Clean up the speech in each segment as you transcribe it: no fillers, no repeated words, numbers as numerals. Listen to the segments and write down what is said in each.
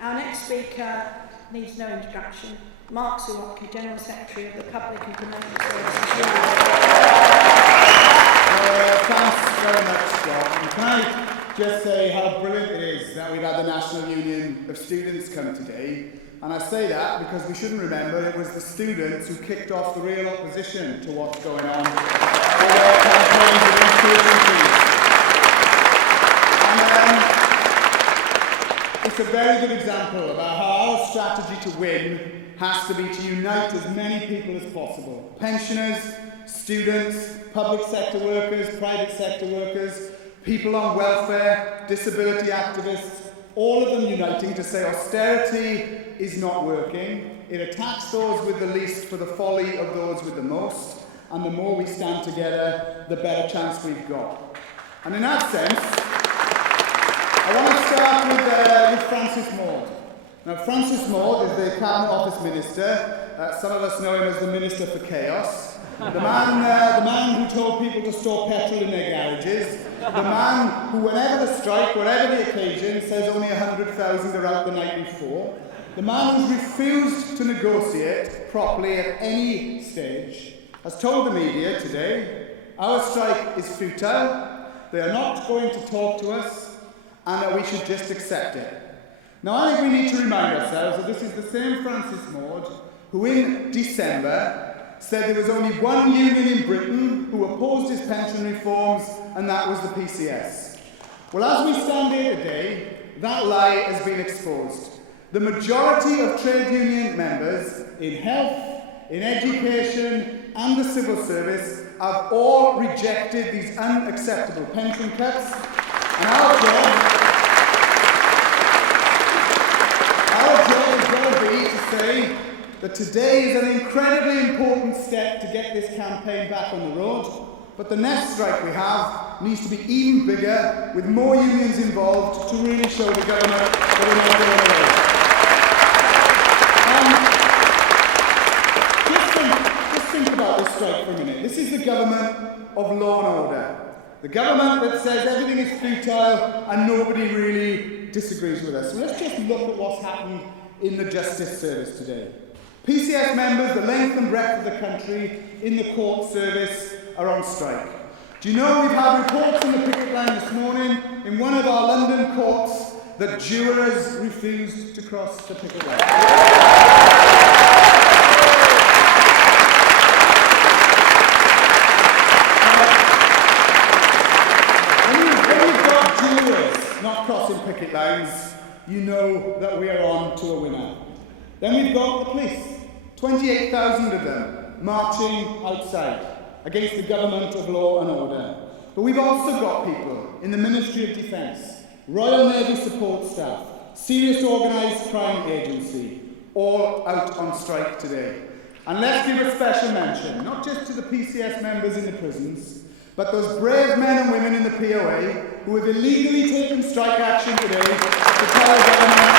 Our next speaker needs no introduction. Mark Serwotka, General Secretary of the Public and Commercial Services Union. Thanks very much, John. And can I just say how brilliant it is that we've had the National Union of Students come today. And I say that because we shouldn't remember it was the students who kicked off the real opposition to what's going on with their campaigns against tuition fees. It's a very good example about how our strategy to win has to be to unite as many people as possible. Pensioners, students, public sector workers, private sector workers, people on welfare, disability activists, all of them uniting to say austerity is not working. It attacks those with the least for the folly of those with the most, and the more we stand together, the better chance we've got. And in that sense, I want to start with Francis Maud. Now, Francis Maud is the Cabinet Office Minister. Some of us know him as the Minister for Chaos. The man who told people to store petrol in their garages. The man who, whenever the strike, whatever the occasion, says only 100,000 are out the night before. The man who's refused to negotiate properly at any stage has told the media today, our strike is futile, they are not going to talk to us, and that we should just accept it. Now, I think we need to remind ourselves that this is the same Francis Maud who in December said there was only one union in Britain who opposed his pension reforms, and that was the PCS. Well, as we stand here today, that lie has been exposed. The majority of trade union members in health, in education, and the civil service have all rejected these unacceptable pension cuts, and our job is going to be to say that today is an incredibly important step to get this campaign back on the road, but the next strike we have needs to be even bigger, with more unions involved, to really show the government that we're not going away. Just think about this strike for a minute. This is the government of law and order. The government that says everything is futile and nobody really disagrees with us. So let's just look at what's happened in the justice service today. PCS members, the length and breadth of the country, in the court service, are on strike. Do you know we've had reports on the picket line this morning in one of our London courts that jurors refused to cross the picket line? Not crossing picket lines, you know that we are on to a winner. Then we've got the police, 28,000 of them marching outside against the government of law and order. But we've also got people in the Ministry of Defence, Royal Navy support staff, Serious Organised Crime Agency, all out on strike today. And let's give a special mention, not just to the PCS members in the prisons, but those brave men and women in the POA who have illegally taken strike action today to tell the government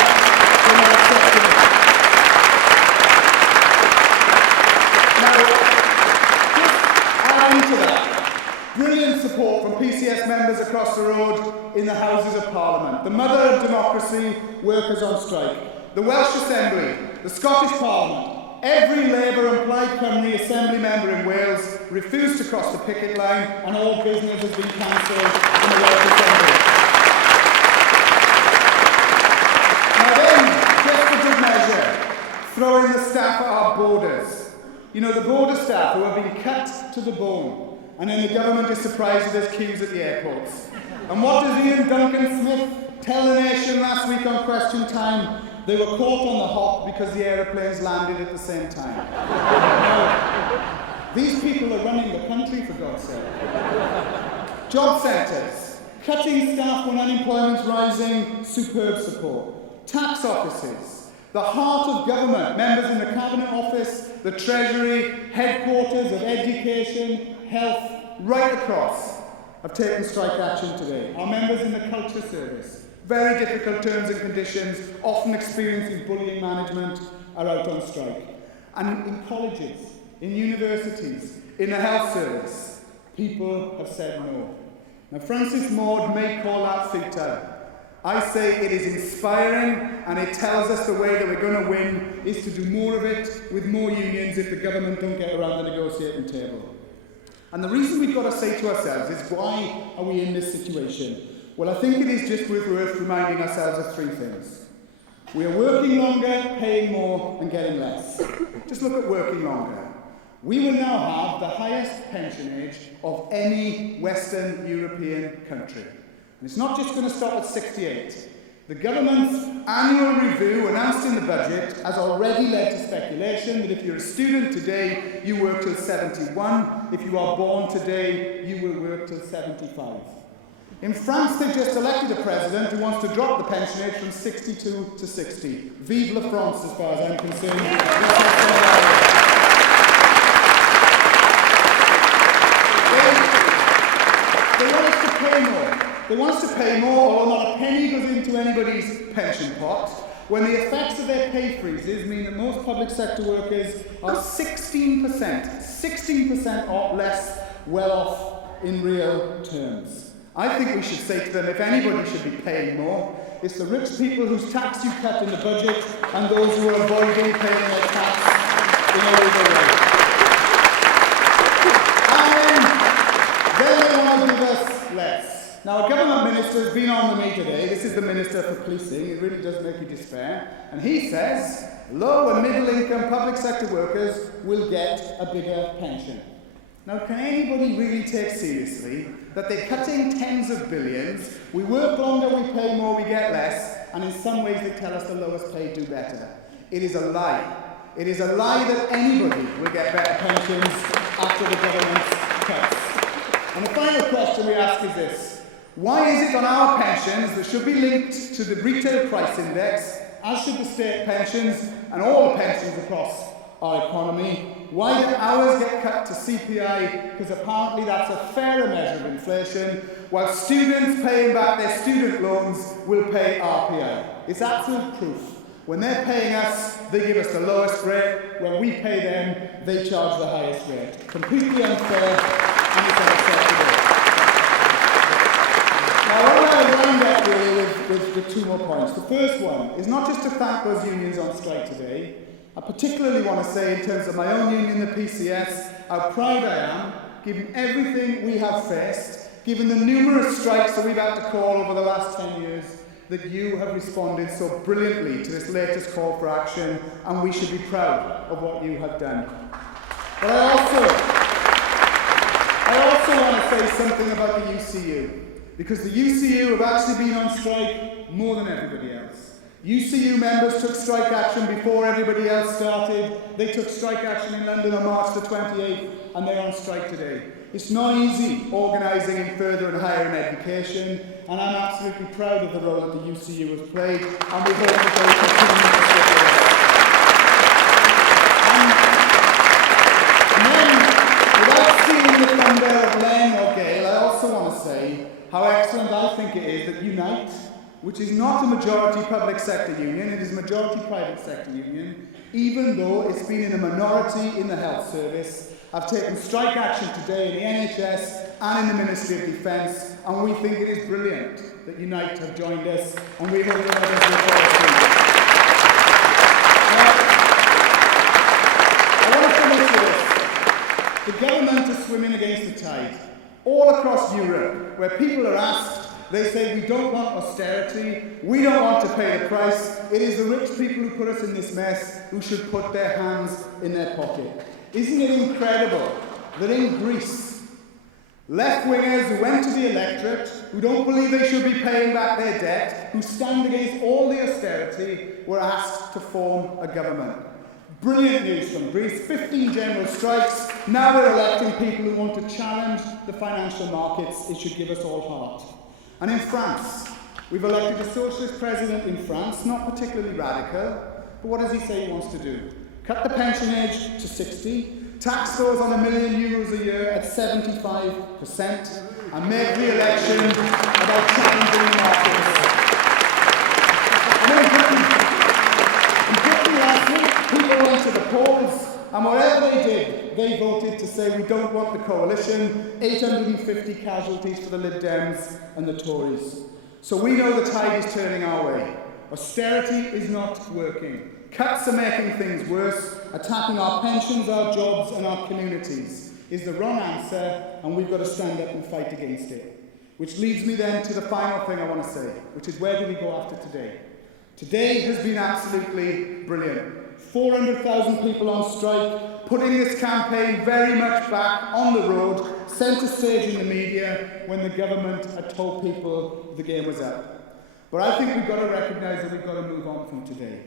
they're not accepting it. Now, just adding to that, brilliant support from PCS members across the road in the Houses of Parliament, the mother of democracy, workers on strike, the Welsh Assembly, the Scottish Parliament. Every Labour and Plaid Cymru Assembly member in Wales refused to cross the picket line, and all business has been cancelled in the Welsh Assembly. Now then, just for good measure, throw in the staff at our borders. You know, the border staff who have been cut to the bone, and then the government is surprised that there's queues at the airports. And what does Ian Duncan-Smith tell the nation last week on Question Time? They were caught on the hop because the aeroplanes landed at the same time. Now, these people are running the country, for God's sake. Job centres, cutting staff when unemployment's rising, superb support. Tax offices, the heart of government, members in the Cabinet Office, the Treasury, headquarters of education, health, right across, have taken strike action today. Our members in the Culture Service, very difficult terms and conditions, often experiencing bullying management, are out on strike. And in colleges, in universities, in the health service, people have said no. Now, Francis Maud may call that futile. I say it is inspiring, and it tells us the way that we're going to win is to do more of it with more unions if the government don't get around the negotiating table. And the reason we've got to say to ourselves is, why are we in this situation? Well, I think it is just worth reminding ourselves of three things. We are working longer, paying more, and getting less. Just look at working longer. We will now have the highest pension age of any Western European country. And it's not just going to stop at 68. The government's annual review announced in the budget has already led to speculation that if you're a student today, you work till 71. If you are born today, you will work till 75. In France, they've just elected a president who wants to drop the pension age from 62 to 60. Vive la France, as far as I'm concerned. They want us to pay more. They want us to pay more, although not a penny goes into anybody's pension pot, when the effects of their pay freezes mean that most public sector workers are 16% or less well off in real terms. I think we should say to them, if anybody should be paying more, it's the rich people whose tax you cut in the budget and those who are avoiding paying their tax in a legal way. Then they want to give us less. Now, a government minister has been on with me today. This is the Minister for Policing. It really does make you despair. And he says low and middle income public sector workers will get a bigger pension. Now, can anybody really take seriously that they're cutting tens of billions, we work longer, we pay more, we get less, and in some ways they tell us the lowest paid do better? It is a lie. It is a lie that anybody will get better pensions after the government's cuts. And the final question we ask is this: why is it on our pensions that should be linked to the retail price index, as should the state pensions and all the pensions across our economy? Why do ours get cut to CPI? Because apparently that's a fairer measure of inflation, while students paying back their student loans will pay RPI. It's absolute proof. When they're paying us, they give us the lowest rate. When we pay them, they charge the highest rate. Completely unfair, and it's unacceptable. Now, I want to round up really with two more points. The first one is not just to thank those unions on strike today. I particularly want to say, in terms of my own union, the PCS, how proud I am, given everything we have faced, given the numerous strikes that we've had to call over the last 10 years, that you have responded so brilliantly to this latest call for action, and we should be proud of what you have done. But I also want to say something about the UCU, because the UCU have actually been on strike more than everybody else. UCU members took strike action before everybody else started. They took strike action in London on March the 28th, and they're on strike today. It's not easy organising in further and higher education, and I'm absolutely proud of the role that the UCU has played, and we hope that they continue to stick with us. And then, without stealing the thunder of Len or Gail, I also want to say how excellent I think it is that Unite, which is not a majority public sector union, it is a majority private sector union, even though it's been in a minority in the health service, have taken strike action today in the NHS and in the Ministry of Defence, and we think it is brilliant that Unite have joined us, and we hope that others will follow suit. I want to finish with this. The government is swimming against the tide. All across Europe, where people are asked, they say, we don't want austerity, we don't want to pay the price, it is the rich people who put us in this mess who should put their hands in their pocket. Isn't it incredible that in Greece, left-wingers who went to the electorate, who don't believe they should be paying back their debt, who stand against all the austerity, were asked to form a government? Brilliant news from Greece, 15 general strikes, now they're electing people who want to challenge the financial markets. It should give us all heart. And in France, we've elected a socialist president in France, not particularly radical, but what does he say he wants to do? Cut the pension age to 60, tax those on €1 million a year at 75%, and make the election about challenging the markets. In Britain last week, people went to the polls, and whatever they did, they voted to say we don't want the coalition, 850 casualties for the Lib Dems and the Tories. So we know the tide is turning our way. Austerity is not working. Cuts are making things worse. Attacking our pensions, our jobs and our communities is the wrong answer, and we've got to stand up and fight against it. Which leads me then to the final thing I want to say, which is where do we go after today? Today has been absolutely brilliant. 400,000 people on strike, putting this campaign very much back on the road, centre stage in the media when the government had told people the game was up. But I think we've got to recognise that we've got to move on from today.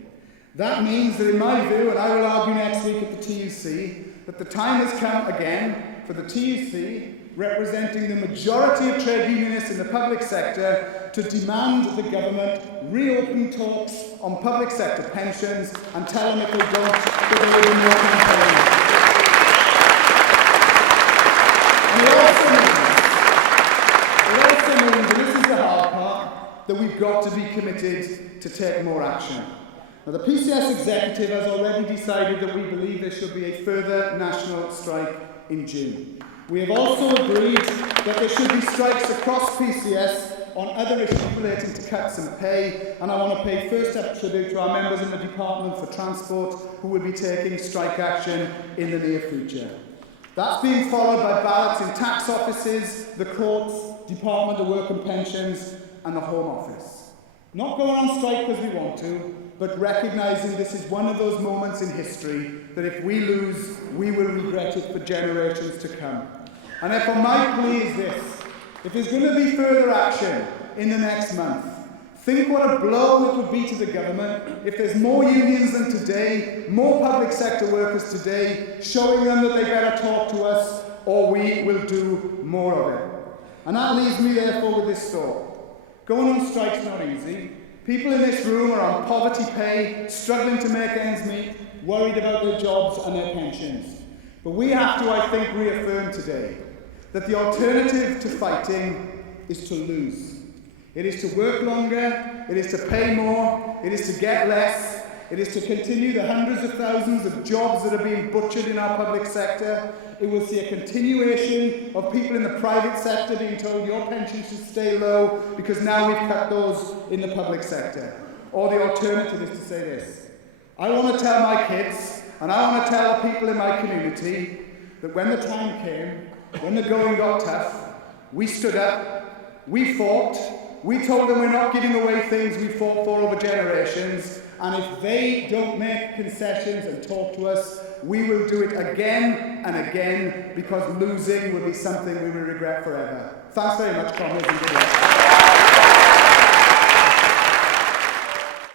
That means that in my view, and I will argue next week at the TUC, that the time has come again for the TUC, representing the majority of trade unionists in the public sector, to demand the government reopen talks on public sector pensions and tell them if they don't, that there will be more campaign. It also means, and this is the hard part, that we've got to be committed to take more action. Now, the PCS executive has already decided that we believe there should be a further national strike in June. We have also agreed that there should be strikes across PCS on other issues relating to cuts in pay, and I want to pay first up tribute to our members in the Department for Transport who will be taking strike action in the near future. That's being followed by ballots in tax offices, the courts, Department of Work and Pensions and the Home Office. Not going on strike because we want to, but recognising this is one of those moments in history that if we lose, we will regret it for generations to come. And therefore my plea is this: if there's going to be further action in the next month, think what a blow it would be to the government if there's more unions than today, more public sector workers today, showing them that they better talk to us or we will do more of it. And that leaves me therefore with this thought. Going on strike's not easy. People in this room are on poverty pay, struggling to make ends meet, worried about their jobs and their pensions. But we have to, I think, reaffirm today that the alternative to fighting is to lose. It is to work longer, it is to pay more, it is to get less, it is to continue the hundreds of thousands of jobs that are being butchered in our public sector. It will see a continuation of people in the private sector being told your pension should stay low because now we've cut those in the public sector. Or the alternative is to say this: I want to tell my kids, and I want to tell the people in my community, that when the time came, when the going got tough, we stood up, we fought, we told them we're not giving away things we fought for over generations, and if they don't make concessions and talk to us, we will do it again and again, because losing will be something we will regret forever. Thanks very much, comrades, and good luck.